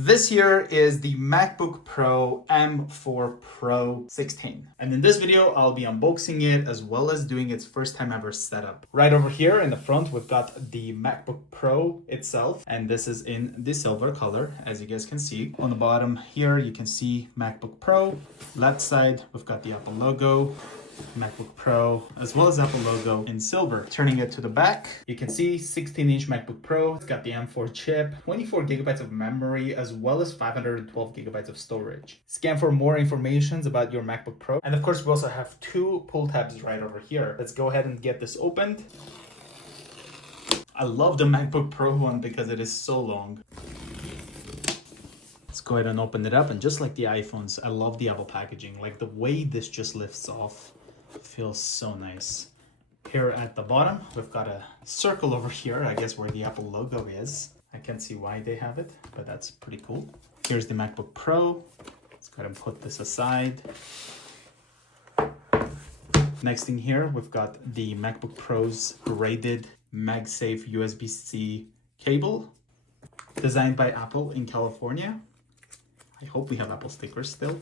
This here is the MacBook Pro M4 Pro 16. And in this video, I'll be unboxing it as well as doing its first time ever setup. Right over here in the front, we've got the MacBook Pro itself. And this is in the silver color, as you guys can see. On the bottom here, you can see MacBook Pro. Left side, we've got the Apple logo. MacBook Pro, as well as Apple logo in silver. Turning it to the back, you can see 16-inch MacBook Pro. It's got the M4 chip, 24 gigabytes of memory, as well as 512 gigabytes of storage. Scan for more information about your MacBook Pro. And of course, we also have two pull tabs right over here. Let's go ahead and get this opened. I love the MacBook Pro one because it is so long. Let's go ahead and open it up. And just like the iPhones, I love the Apple packaging. Like the way this just lifts off feels so nice. Here at the bottom, we've got a circle over here, I guess where the Apple logo is. I can't see why they have it, but that's pretty cool. Here's the MacBook Pro. Let's go ahead and put this aside. Next thing here, we've got the MacBook Pro's graded MagSafe USB-C cable, designed by Apple in California. I hope we have Apple stickers still.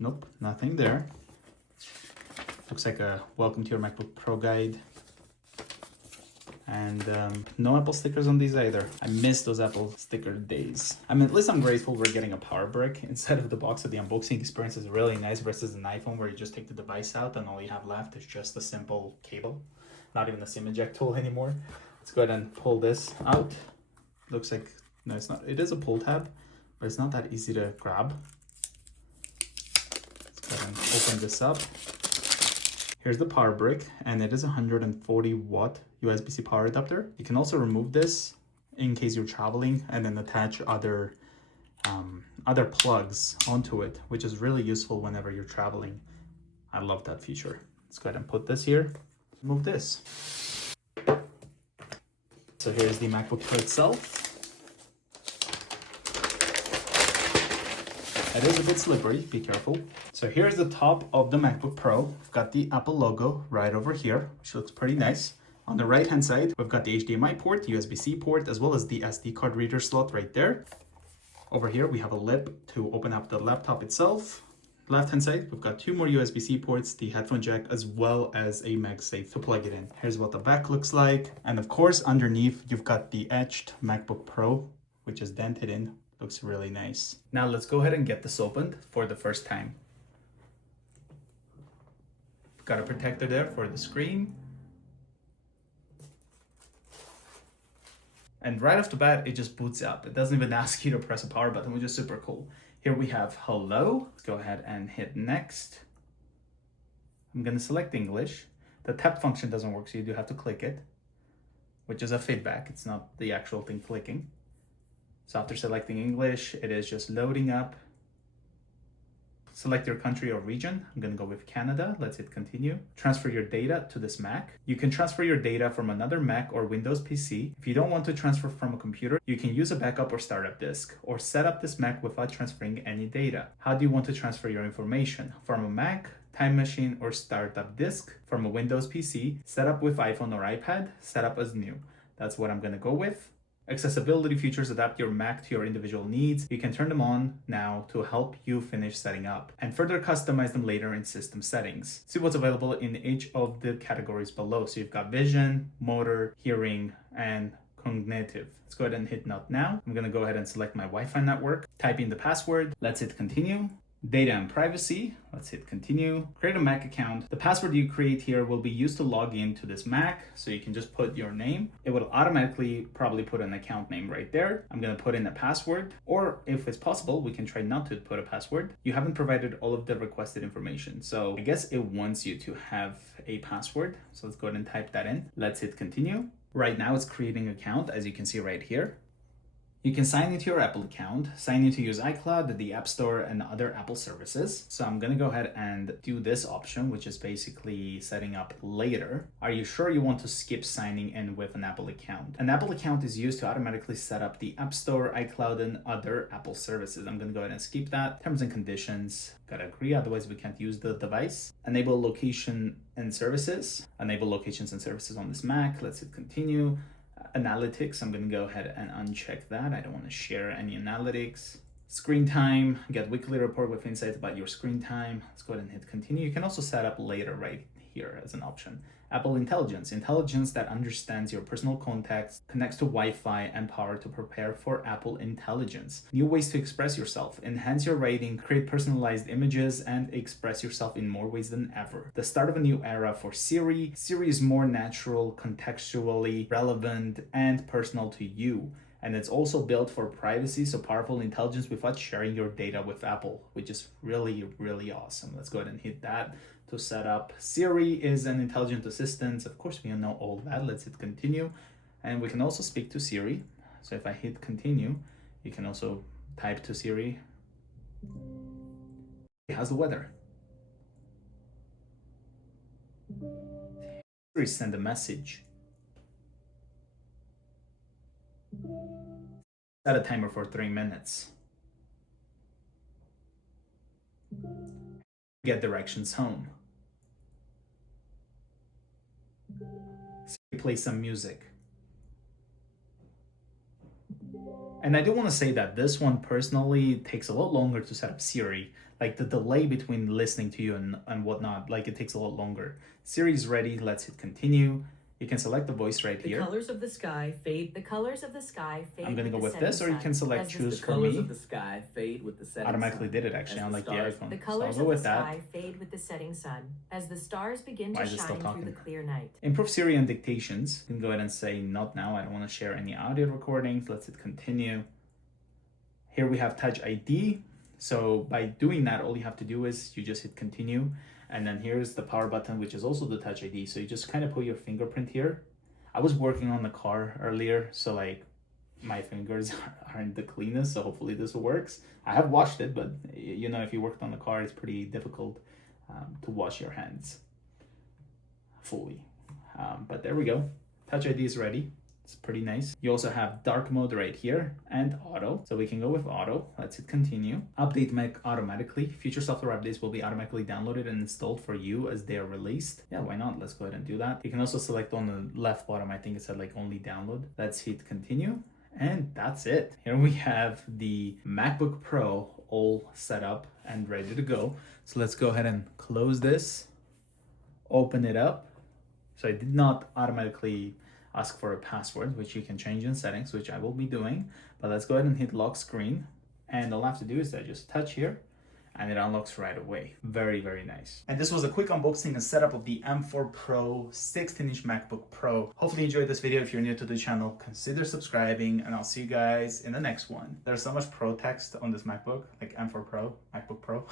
Nope, nothing there. Looks like a welcome to your MacBook Pro guide. And no Apple stickers on these either. I miss those Apple sticker days. I mean, at least I'm grateful we're getting a power brick instead of the box. So the unboxing experience is really nice versus an iPhone where you just take the device out and all you have left is just a simple cable. Not even a SIM eject tool anymore. Let's go ahead and pull this out. Looks like, no, it's not. It is a pull tab, but it's not that easy to grab. Let's go ahead and open this up. Here's the power brick, and it is a 140 watt USB-C power adapter. You can also remove this in case you're traveling and then attach other plugs onto it, which is really useful whenever you're traveling. I love that feature. Let's go ahead and put this here. Remove this. So here's the MacBook Pro itself. It is a bit slippery, be careful. So here's the top of the MacBook Pro. We've got the Apple logo right over here, which looks pretty nice. On the right hand side, we've got the HDMI port, USB-C port, as well as the SD card reader slot right there. Over here, we have a lip to open up the laptop itself. Left hand side, we've got two more USB-C ports, the headphone jack, as well as a MagSafe to plug it in. Here's what the back looks like. And of course, underneath, you've got the etched MacBook Pro, which is dented in. Looks really nice. Now let's go ahead and get this opened for the first time. Got a protector there for the screen. And right off the bat, it just boots up. It doesn't even ask you to press a power button, which is super cool. Here we have hello. Let's go ahead and hit next. I'm gonna select English. The tap function doesn't work, so you do have to click it, which is a feedback. It's not the actual thing clicking. So after selecting English, it is just loading up. Select your country or region. I'm gonna go with Canada. Let's hit continue. Transfer your data to this Mac. You can transfer your data from another Mac or Windows PC. If you don't want to transfer from a computer, you can use a backup or startup disk, or set up this Mac without transferring any data. How do you want to transfer your information? From a Mac, Time Machine, or startup disk? From a Windows PC, set up with iPhone or iPad, set up as new. That's what I'm gonna go with. Accessibility features adapt your Mac to your individual needs. You can turn them on now to help you finish setting up and further customize them later in system settings. See what's available in each of the categories below. So you've got vision, motor, hearing, and cognitive. Let's go ahead and hit not now. I'm gonna go ahead and select my Wi-Fi network, type in the password. Let's hit continue. Data and privacy. Let's hit continue. Create a Mac account. The password you create here will be used to log in to this Mac. So you can just put your name. It will automatically probably put an account name right there. I'm going to put in a password, or if it's possible, we can try not to put a password. You haven't provided all of the requested information. So I guess it wants you to have a password. So let's go ahead and type that in. Let's hit continue. Right now it's creating an account, as you can see right here. You can sign into your Apple account, sign in to use iCloud, the App Store, and other Apple services. So I'm gonna go ahead and do this option, which is basically setting up later. Are you sure you want to skip signing in with an Apple account? An Apple account is used to automatically set up the App Store, iCloud, and other Apple services. I'm gonna go ahead and skip that. Terms and conditions, gotta agree, otherwise we can't use the device. Enable location and services. Enable locations and services on this Mac. Let's hit continue. Analytics, I'm going to go ahead and uncheck that. I don't want to share any analytics. Screen time, get weekly report with insights about your screen time. Let's go ahead and hit continue. You can also set up later right here as an option. Apple Intelligence, intelligence that understands your personal contacts, connects to Wi-Fi and power to prepare for Apple Intelligence. New ways to express yourself, enhance your writing, create personalized images, and express yourself in more ways than ever. The start of a new era for Siri. Siri is more natural, contextually relevant, and personal to you. And it's also built for privacy, so powerful intelligence without sharing your data with Apple, which is really, really awesome. Let's go ahead and hit that to set up. Siri is an intelligent assistant. Of course, we know all that. Let's hit continue. And we can also speak to Siri. So if I hit continue, you can also type to Siri, how's the weather? Siri, send a message. Set a timer for 3 minutes. Get directions home. Play some music. And I do want to say that this one personally takes a lot longer to set up Siri. Like the delay between listening to you and whatnot, like it takes a lot longer. Siri is ready. Let's hit continue. You can select the voice right here. The colors of the sky fade. The colors of the sky fade. I'm gonna go with this, or you can select choose for me. The colors of the sky fade with the setting Automatically sun. did it actually, unlike the iPhone. The colors so I'll go of with the that. sky fade with the setting sun as the stars begin Why to is it still shine talking? through the clear night. Improve Siri and dictations. You can go ahead and say not now. I don't want to share any audio recordings. Let's hit continue. Here we have Touch ID. So by doing that, all you have to do is you just hit continue. And then here's the power button, which is also the Touch ID. So you just kind of put your fingerprint here. I was working on the car earlier, so like my fingers aren't the cleanest, so hopefully this works. I have washed it, but you know, if you worked on the car, it's pretty difficult to wash your hands fully. But there we go. Touch ID is ready. It's pretty nice. You also have dark mode right here and auto. So we can go with auto. Let's hit continue. Update Mac automatically. Future software updates will be automatically downloaded and installed for you as they are released. Yeah, why not? Let's go ahead and do that. You can also select on the left bottom, I think it said like only download. Let's hit continue. And that's it. Here we have the MacBook Pro all set up and ready to go. So let's go ahead and close this, open it up. So I did not automatically ask for a password, which you can change in settings, which I will be doing. But let's go ahead and hit lock screen. And all I have to do is I just touch here and it unlocks right away. Very, very nice. And this was a quick unboxing and setup of the M4 Pro 16-inch MacBook Pro. Hopefully you enjoyed this video. If you're new to the channel, consider subscribing and I'll see you guys in the next one. There's so much pro text on this MacBook, like M4 Pro, MacBook Pro.